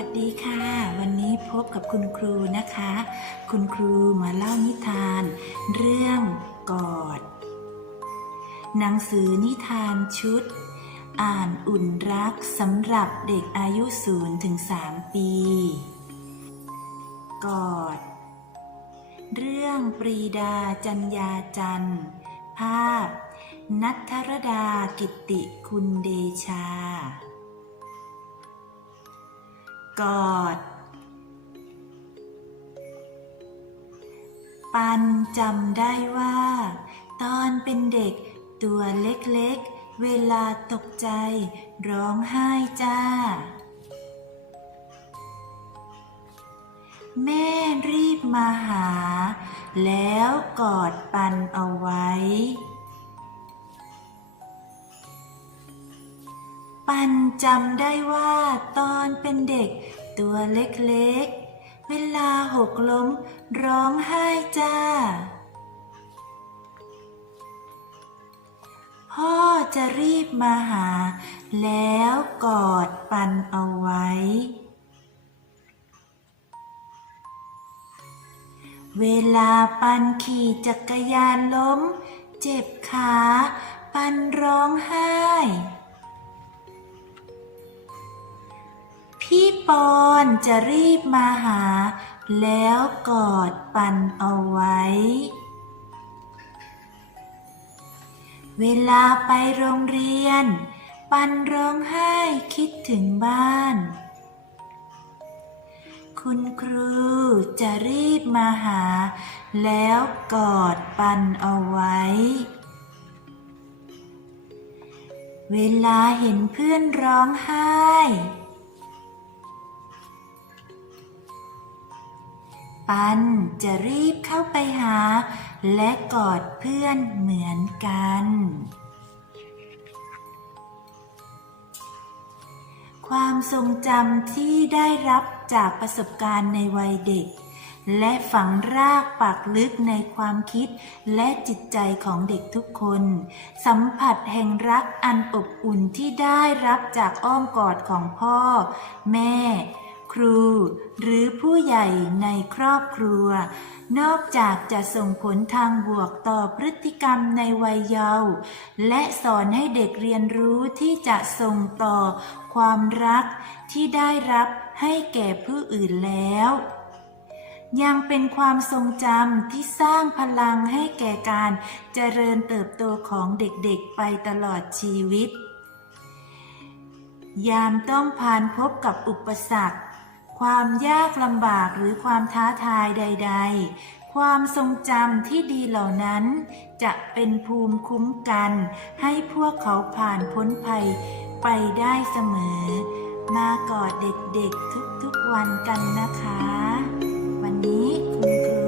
วัสดีค่ะ วันนี้พบกับคุณครูนะคะ คุณครูมาเล่านิทาน เรื่องกอด หนังสือนิทานชุด อ่านอุ่นรักสำหรับเด็กอายุ0ถึง3ปี กอด เรื่องปรีดาจัญญาจันภาพ นัทธรดากิติคุณเดชา กอด ปันจำได้ว่า ตอนเป็นเด็กตัวเล็กๆ เวลาตกใจร้องไห้จ้า แม่รีบมาหา แล้วกอดปันเอาไว้ ปันจำได้ว่าตอนเป็นเด็กตัวเล็กๆ เวลาหกล้มร้องไห้จ้า พ่อจะรีบมาหา แล้วกอดปันเอาไว้ เวลาปันขี่จักรยานล้ม เจ็บขา ปันร้องไห้ พี่ปอนจะรีบมาหา แล้วกอดปันเอาไว้ เวลาไปโรงเรียน ปันร้องไห้คิดถึงบ้าน คุณครูจะรีบมาหา แล้วกอดปันเอาไว้ เวลาเห็นเพื่อนร้องไห้ ปันจะรีบเข้าไปหา และกอดเพื่อนเหมือนกัน ความทรงจำที่ได้รับจากประสบการณ์ในวัยเด็ก และฝังรากปักลึกในความคิดและจิตใจของเด็กทุกคน สัมผัสแห่งรักอันอบอุ่นที่ได้รับจากอ้อมกอดของพ่อ แม่ ครู หรือผู้ใหญ่ในครอบครัว นอกจากจะส่งผลทางบวกต่อพฤติกรรมในวัยเยาว์และสอนให้เด็กเรียนรู้ที่จะส่งต่อความรักที่ได้รับให้แก่ผู้อื่นแล้วยังเป็นความทรงจำที่สร้างพลังให้แก่การเจริญเติบโตของเด็กๆไปตลอดชีวิต ยามต้องผ่านพบกับอุปสรรค ความยากลำบากหรือความท้าทายใด ๆ ความทรงจำที่ดีเหล่านั้น จะเป็นภูมิคุ้มกัน ให้พวกเขาผ่านพ้นภัยไปได้เสมอ มากอดเด็กๆทุกๆวันกันนะคะ วันนี้คุณครู